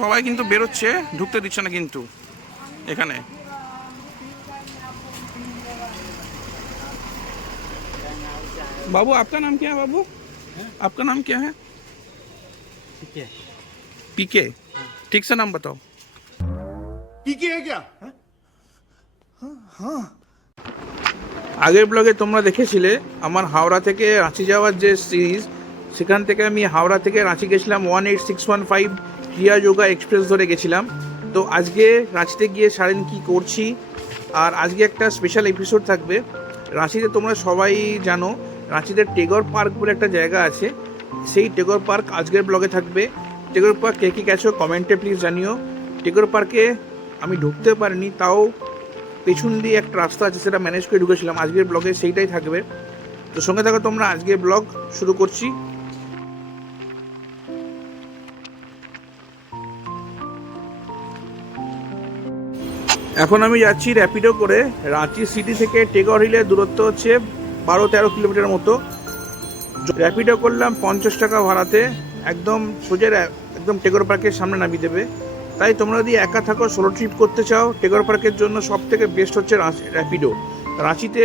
সবাই কিন্তু বেরোচ্ছে ঢুকতে দিচ্ছে না কিন্তু এখানে बाबू आपका नाम क्या है बाबू आपका नाम क्या है ठीक है पीके ठीक से नाम बताओ पीके है क्या আগের ব্লগে তোমরা দেখেছিলে আমার হাওড়া থেকে রাঁচি যাওয়ার যে সিরিজ সেখান থেকে আমি হাওড়া থেকে রাঁচি গেছিলাম one eight six one five Kriya Yoga express ধরে গেছিলাম। তো আজকে রাঁচিতে গিয়ে সারাদিন কী করছি? আর আজকে একটা স্পেশাল এপিসোড থাকবে। রাঁচিতে তোমরা সবাই জানো, রাঁচিতে টেগর পার্ক বলে একটা জায়গা আছে। সেই টেগর পার্ক আজকের ব্লগে থাকবে। টেগর পার্ক কে কী গেছো কমেন্টে প্লিজ জানিও। টেগর পার্কে আমি ঢুকতে পারিনি, তাও পেছন দিয়ে একটা রাস্তা আছে, সেটা ম্যানেজ করে ঢুকেছিলাম। আজকের ব্লগে সেইটাই থাকবে। তো সঙ্গে থাকো, তোমরা আজকের ব্লগ শুরু করছি। এখন আমি যাচ্ছি র্যাপিডো করে রাঁচি সিটি থেকে টেগর হিলের দূরত্ব হচ্ছে বারো তেরো কিলোমিটার মতো। র্যাপিডো করলাম পঞ্চাশ টাকা ভাড়াতে, একদম সোজা একদম টেগর পার্কের সামনে নামিয়ে দেবে। তাই তোমরা যদি একা থাকো সোলো ট্রিপ করতে চাও টেগর পার্কের জন্য সব থেকে বেস্ট হচ্ছে র্যাপিডো রাঁচিতে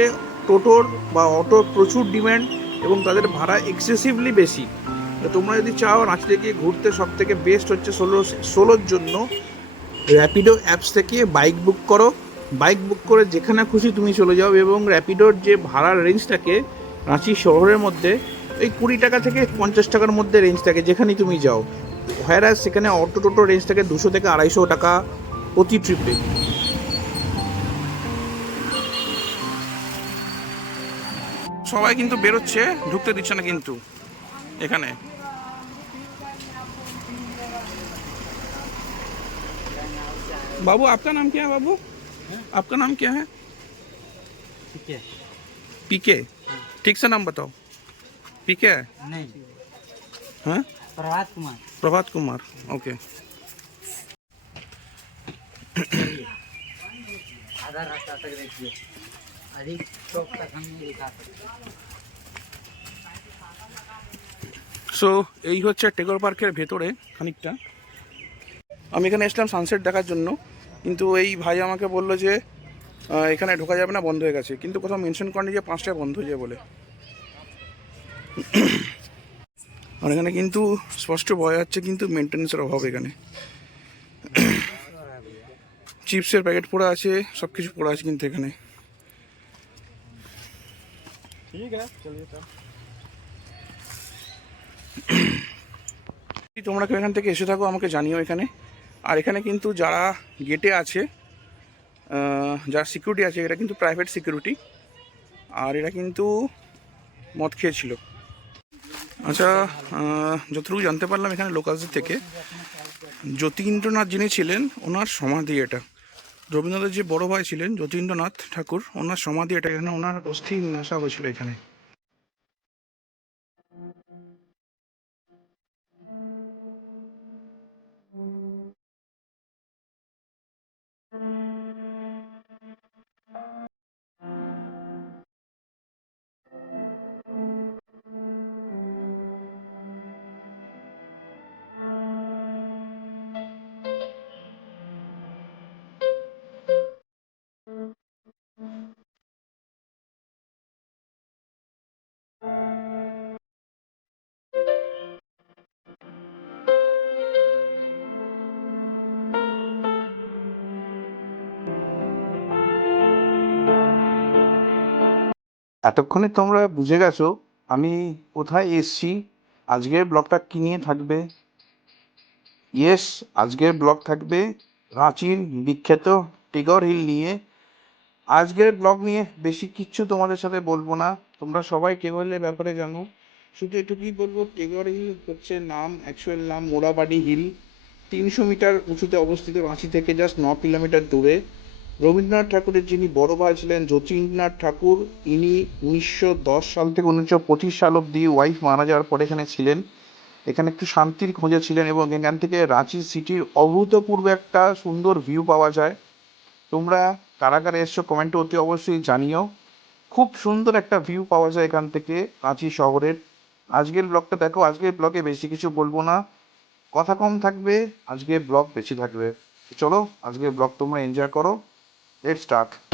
টোটোর বা অটোর প্রচুর ডিম্যান্ড এবং তাদের ভাড়া এক্সেসিভলি বেশি। তো তোমরা যদি চাও রাঁচি থেকে ঘুরতে সব থেকে বেস্ট হচ্ছে সোলো সোলোর জন্য র্যাপিডো অ্যাপস থেকে বাইক বুক করো। বাইক বুক করে যেখানে খুশি তুমি চলে যাও এবং র্যাপিডোর যে ভাড়ার রেঞ্জ থাকে রাঁচি শহরের মধ্যে এই কুড়ি টাকা থেকে পঞ্চাশ টাকার মধ্যে রেঞ্জ থাকে যেখানেই তুমি যাও। হ্যারাস সেখানে অটো টোটো রেঞ্জ থাকে দুশো থেকে আড়াইশো টাকা প্রতি ট্রিপে সবাই কিন্তু বেরোচ্ছে, ঢুকতে দিচ্ছে না কিন্তু। এখানে। बाबू आपका नाम क्या है बाबू आपका नाम क्या है ठीक है पीके ठीक से नाम बताओ पीके है नहीं हाँ प्रभात कुमार प्रभात कुमार ओके आधा रास्ता तक देखिए अधिक चौक तक हम नहीं दिखा सकते সো এই হচ্ছে টেগর পার্কের ভেতরে খানিকটা আমি এখানে এসলাম সানসেট দেখার জন্য। কিন্তু এই ভাই আমাকে বলল যে এখানে ঢোকা যাবে না বন্ধ হয়ে গেছে। কিন্তু কোথাও মেনশন করেনি যে পাঁচটায় বন্ধ হয়ে যাবে বলে। আর এখানে কিন্তু স্পষ্ট বোঝা যাচ্ছে কিন্তু মেনটেন্সের অভাব এখানে। চিপসের প্যাকেট পড়ে আছে সব কিছু পড়ে আছে কিন্তু এখানে। তোমরা কেউ এখান থেকে এসে থাকো আমাকে জানিও এখানে। আর এখানে কিন্তু যারা গেটে আছে যারা সিকিউরিটি আছে এটা কিন্তু প্রাইভেট সিকিউরিটি আর এরা কিন্তু মদ খেয়েছিল। আচ্ছা যতটুকু জানতে পারলাম এখানে লোকালসদের থেকে, যতীন্দ্রনাথ যিনি ছিলেন, ওনার সমাধি এটা। রবীন্দ্রনাথের যে বড় ভাই ছিলেন, যতীন্দ্রনাথ ঠাকুর, ওনার সমাধি এটা। এখানে ওনার অস্থি নেশা হয়েছিল এখানে। এতক্ষণে তোমরা বুঝে গেছো আমি কোথায় এসছি, আজকের ব্লগটা কী নিয়ে থাকবে? ইয়েস আজকের ব্লগ থাকবে রাঁচির বিখ্যাত টিগর হিল নিয়ে। আজকের ব্লগ নিয়ে বেশি কিচ্ছু তোমাদের সাথে বলব না, তোমরা সবাই টেগর হিলের ব্যাপারে জানো। শুধু এটুকুই বলব, টেগর হিল হচ্ছে নাম অ্যাকচুয়াল নাম মোড়াবাড়ি হিল। তিনশো মিটার উঁচুতে অবস্থিত রাঁচি থেকে জাস্ট ন কিলোমিটার দূরে। রবীন্দ্রনাথ ঠাকুরের যিনি বড় ভাই ছিলেন যতীন্দ্রনাথ ঠাকুর, ইনি উনিশশো দশ সাল থেকে উনিশশো পঁচিশ সাল অবধি ওয়াইফ মারা যাওয়ার পরে এখানে ছিলেন। এখানে একটু শান্তির খোঁজে ছিলেন এবং এখান থেকে রাঁচি সিটির অভূতপূর্ব একটা সুন্দর ভিউ পাওয়া যায়। তোমরা কারা কারা এসছো কমেন্টে অতি অবশ্যই জানিও। খুব সুন্দর একটা ভিউ পাওয়া যায় এখান থেকে রাঁচি শহরের। আজকের ব্লগটা দেখো, আজকের ব্লগে বেশি কিছু বলব না। কথা কম থাকবে আজকে ব্লগ বেশি থাকবে। চলো আজকে ব্লগ তোমরা এনজয় করো। লেট স্টার্ট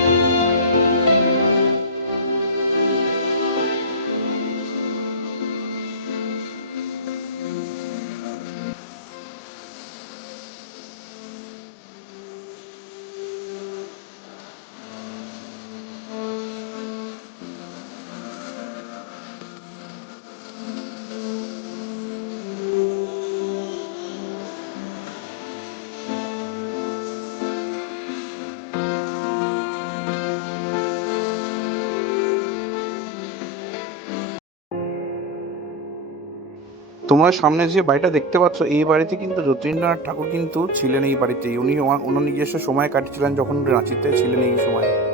তোমরা সামনে যে বাড়িটা দেখতে পাচ্ছ, এই বাড়িতে কিন্তু যতীন্দ্রনাথ ঠাকুর কিন্তু ছিলেন এই বাড়িতে। উনি ওনার- নিজস্ব সময় কাটিয়েছিলেন যখন রাঁচিতে ছিলেন এই সময়।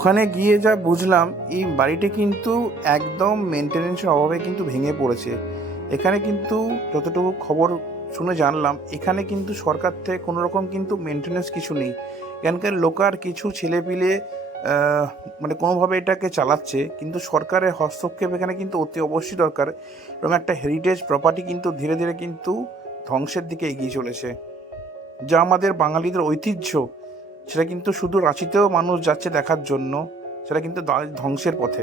ওখানে গিয়ে যা বুঝলাম, এই বাড়িটি কিন্তু একদম মেনটেনেন্সের অভাবে কিন্তু ভেঙে পড়েছে। এখানে কিন্তু যতটুকু খবর শুনে জানলাম, এখানে কিন্তু সরকার থেকে কোনো রকম কিন্তু মেনটেনেন্স কিছু নেই। এখানকার লোকার কিছু ছেলেপিলে মানে কোনোভাবে এটাকে চালাচ্ছে, কিন্তু সরকারের হস্তক্ষেপ এখানে কিন্তু অতি অবশ্যই দরকার এবং একটা হেরিটেজ প্রপার্টি কিন্তু ধীরে ধীরে কিন্তু ধ্বংসের দিকে এগিয়ে চলেছে। যা আমাদের বাঙালিদের ঐতিহ্য সেটা কিন্তু শুধু রাঁচিতেও মানুষ যাচ্ছে দেখার জন্য সেটা কিন্তু ধ্বংসের পথে।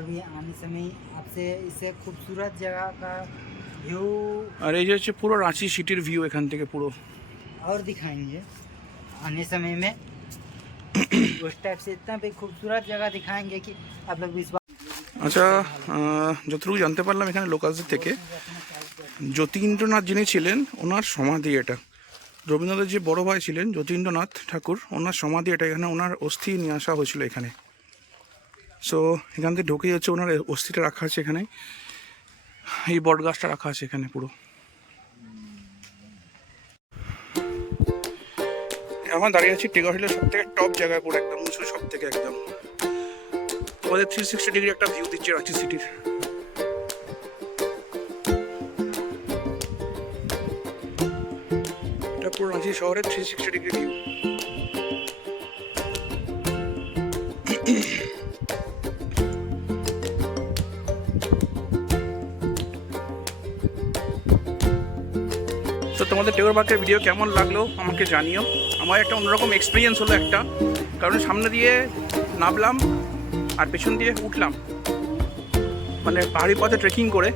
भी आने समय आपसे इससे खूबसूरत जगह का व्यू আর এই যে হচ্ছে পুরো রাঁচি সিটির ভিউ এখান থেকে পুরো और दिखाएंगे आने समय में उस टाइप से इतना भी खूबसूरत जगह दिखाएंगे कि आप लोग विश्वास আচ্ছা আহ, যতটুকু জানতে পারলাম এখানে লোকালদের থেকে যতীন্দ্রনাথ যিনি ছিলেন ওনার সমাধি এটা রবীন্দ্রনাথের যে বড় ভাই ছিলেন যতীন্দ্রনাথ ঠাকুর ওনার সমাধি এটা এখানে ওনার অস্থি নিয়ে আসা হয়েছিল এখানে সো এখান থেকে ঢুকেই হচ্ছে ওনার অস্থিটা রাখা আছে এখানে। এই বট গাছটা রাখা আছে এখানে পুরো। এখন দাঁড়িয়ে আছি টেগর হিলের সব থেকে টপ জায়গায় পুরো একদম, উঁচু সব থেকে একদম। তোমাদের থ্রি সিক্সটি ডিগ্রি একটা ভিউ দিচ্ছে রাঁচি সিটির এটা পুরো রাঁচি শহরের থ্রি সিক্সটি ডিগ্রি ভিউ তোমাদের টেগর পার্কের ভিডিও কেমন লাগল আমাকে জানিও। আমার একটা অন্যরকম এক্সপিরিয়েন্স হলো একটা। কারণ সামনে দিয়ে নামলাম আর পেছন দিয়ে উঠলাম। মানে পাহাড়ি পথে ট্রেকিং করে।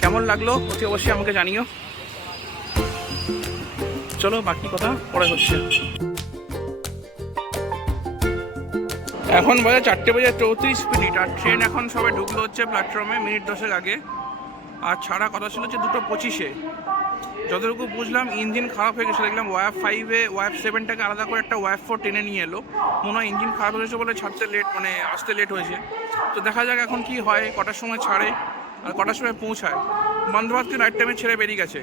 কেমন লাগল অতি অবশ্যই আমাকে জানিও। চলো বাকি কথা পরে হচ্ছে। এখন বাজে চারটে বাজে চৌত্রিশ মিনিট আর ট্রেন এখন সবাই ঢুকলো হচ্ছে প্ল্যাটফর্মে মিনিট দশেক আগে। আর ছাড়া কথা ছিল যে দুটো পঁচিশে। যতটুকু বুঝলাম ইঞ্জিন খারাপ হয়ে গেছে। দেখলাম ওয়াইফ ফাইভে ওয়াইফ সেভেনটাকে আলাদা করে একটা ওয়াইফ ফোর টেনে নিয়ে এলো। মনে হয় ইঞ্জিন খারাপ হয়েছে বলে ছাড়তে লেট মানে আসতে লেট হয়েছে। তো দেখা যাক এখন কি হয়, কটার সময় ছাড়ে আর কটার সময় পৌঁছায়। ভারতকে নাইট টাইমে ছেড়ে বেরিয়ে গেছে।